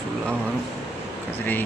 ஃபுல்லாக வரும் கதிரை.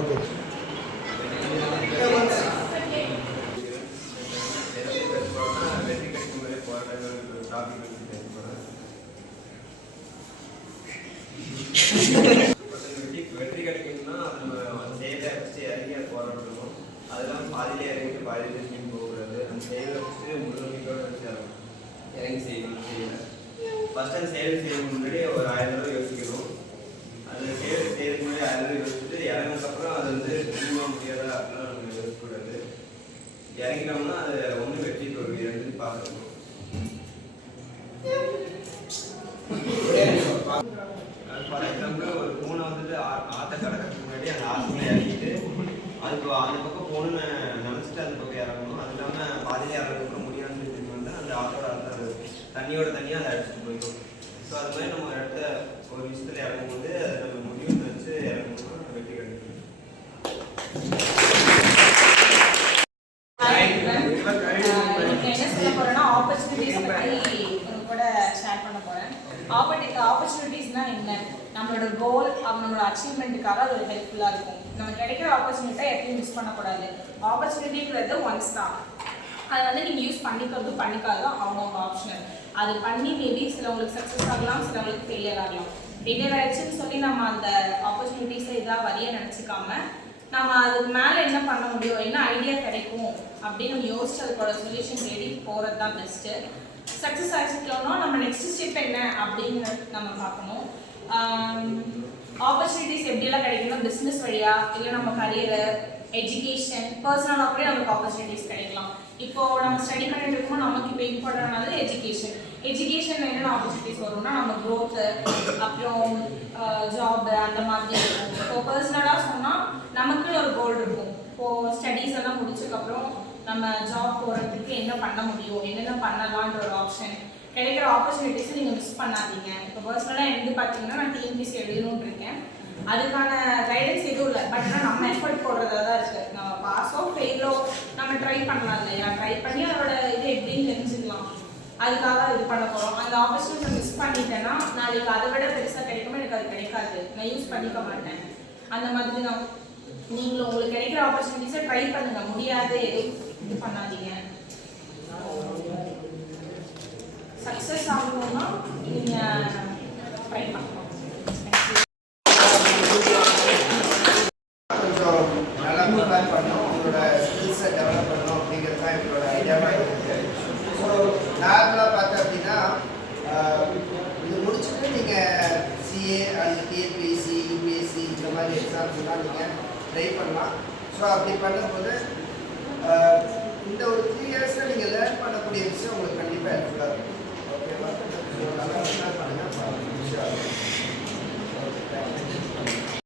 Okay. வெற்றி கிடைக்கணும்னா நம்ம செயலை வச்சு இறங்கி அது போராடணும். அதெல்லாம் பாதியிலே இறங்கிட்டு பாதியிலே திரும்பி போகக்கூடாது. அந்த செயலை வச்சுட்டு முழுமையோடு வச்சு இறங்கி செய்யல ஃபஸ்ட் அந்த செயல் செய்யறதுக்கு முன்னாடி ஒரு 1000 தடவை யோசிக்கணும். அந்த செயல் செய்யறதுக்கு முன்னாடி 1000 தடவை யோசிச்சுட்டு இறங்கினதுக்கப்புறம் அது வந்து திரும்ப முடியாதா அப்படிலாம் நம்ம யோசிக்கக்கூடாது. இறங்கினோம்னா அது ஒன்று வெற்றி தோல்வி ரெண்டு பார்க்கணும். ஃபார் எக்ஸாம்பிள் ஒரு பூனை வந்துட்டு ஆற்றை கடக்கிறதுக்கு முன்னாடி அந்த ஆற்றுல இறங்கிட்டு அதுக்கு அந்த பக்கம் போகணுன்னு நினச்சிட்டு அந்த பக்கம் இறங்கணும். அது இல்லாமல் பாதியிலே இறங்கணும் முடியாதுன்னு சொல்லி வந்து அந்த ஆற்றோட அந்த தண்ணியோட தண்ணியாக அதை அடிச்சுட்டு போயிடும். ஸோ அது மாதிரி நம்ம ஒரு இடத்த ஒரு விஷயத்தில் இறங்கும்போது அதை நம்ம முடிவுன்னு வச்சு இறங்கணும்னா வெற்றி கிடைக்கும். ஆப்பர்ச்சுனிட்டிஸ்னா என்ன, நம்மளோட கோல் நம்மளோட அச்சீவ்மெண்ட்டுக்காக அது ஒரு ஹெல்ப்ஃபுல்லாக இருக்கும். நம்ம கிடைக்கிற ஆப்பர்ச்சுனிட்டியை எப்பயும் மிஸ் பண்ணக்கூடாது. ஆப்பர்ச்சுனிட்டிங்கிறது ஒன்ஸ் தான், அதை வந்து நீங்கள் யூஸ் பண்ணிக்காதோ அவங்கவுங்க ஆப்ஷனல். அது பண்ணி மேபி சிலவங்களுக்கு சக்ஸஸ் ஆகலாம், சிலவங்களுக்கு ஃபெயிலியர் ஆகலாம். ஃபெயிலியர் ஆயிடுச்சுன்னு சொல்லி நம்ம அந்த ஆப்பர்ச்சுனிட்டிஸை இதாக வரைய நினச்சிக்காம நம்ம அதுக்கு மேலே என்ன பண்ண முடியும், என்ன ஐடியா கிடைக்கும் அப்படின்னு யோசிச்சு அதுக்கோட சொல்யூஷன் தேடி போகிறது தான் பெஸ்ட்டு. சக்ஸஸ் ஆகிட்டோம்னா நம்ம நெக்ஸ்ட் ஸ்டெப் என்ன அப்படின்னு நம்ம பார்க்கணும். ஆப்பர்ச்சுனிட்டிஸ் எப்படியெல்லாம் கிடைக்கணும், பிஸ்னஸ் வழியா, இல்லை நம்ம கரியரு, எஜுகேஷன், பர்சனலாக கூட நமக்கு ஆப்பர்ச்சுனிட்டிஸ் கிடைக்கலாம். இப்போது நம்ம ஸ்டடி பண்ணிட்டு இருக்கோம், நமக்கு இப்போ இம்பார்ட்டன்டானது எஜுகேஷன். எஜுகேஷன் என்னென்ன ஆப்பர்ச்சுனிட்டிஸ் வரும்னா நம்ம க்ரோத்து, அப்புறம் ஜாபு அந்த மாதிரி இருக்கும். இப்போ பர்சனலாக சொன்னால் நமக்குன்னு ஒரு கோல் இருக்கும். இப்போது ஸ்டடீஸ் எல்லாம் முடிச்சதுக்கப்புறம் நம்ம ஜாப் போகிறதுக்கு என்ன பண்ண முடியும், என்னென்ன பண்ணலான்ற ஒரு ஆப்ஷன் கிடைக்கிற ஆப்பர்ச்சுனிட்டிஸை நீங்கள் மிஸ் பண்ணாதீங்க. இப்போ பர்சனலாக எனக்கு பார்த்தீங்கன்னா நான் டிஎன்பிசி எழுதணும்னு இருக்கேன். அதுக்கான கைடன்ஸ் எதுவும் இல்லை, பட் ஆனால் நம்ம எஃபர்ட் போடுறதா தான் இருக்குது. நம்ம பாஸோ ஃபெயிலோ நம்ம ட்ரை பண்ணலாம் இல்லையா, ட்ரை பண்ணி அதோட இது எப்படின்னு தெரிஞ்சுக்கலாம். அதுக்காக இது பண்ண போகிறோம். அந்த ஆப்பர்ச்சுனிட்டியை மிஸ் பண்ணிட்டேன்னா நாளைக்கு அதை விட பெருசாக கிடைக்குமோ எனக்கு அது கிடைக்காது, நான் யூஸ் பண்ணிக்க மாட்டேன். அந்த மாதிரி தான் நீங்களும் உங்களுக்கு கிடைக்கிற ஆப்பர்ச்சுனிட்டிஸை ட்ரை பண்ணுங்கள். முடியாது எதுவும் இது பண்ணாதீங்க. சக்ஸஸ் ஆகணும்னா நீங்கள் ட்ரை பண்ணலாம். கொஞ்சம் நல்லா ப்ரிப்பேர் பண்ணணும், உங்களோட ஸ்கில்ஸை டெவலப் பண்ணணும் அப்படிங்கிறது தான் எங்களோட ஐடியாவாக இருக்குது. ஸோ நார்மலாக பார்த்தோம் அப்படின்னா இது முடிச்சுட்டு நீங்கள் சிஏ அண்ட் டிஎன்பிஎஸ்சி, யூபிஎஸ்சி இந்த மாதிரி எக்ஸாம்ஸ்லாம் நீங்கள் ட்ரை பண்ணலாம். ஸோ அப்படி பண்ணும்போது இந்த ஒரு 3 இயர்ஸில் நீங்கள் லேர்ன் பண்ணக்கூடிய விஷயம் உங்களுக்கு கண்டிப்பாக ஹெல்ப்ஃபுல்லாக இருக்கும். ஓகேவா? ஸோ நல்லா ப்ரிப்பேர் பண்ணுங்கள். Okay, thank you.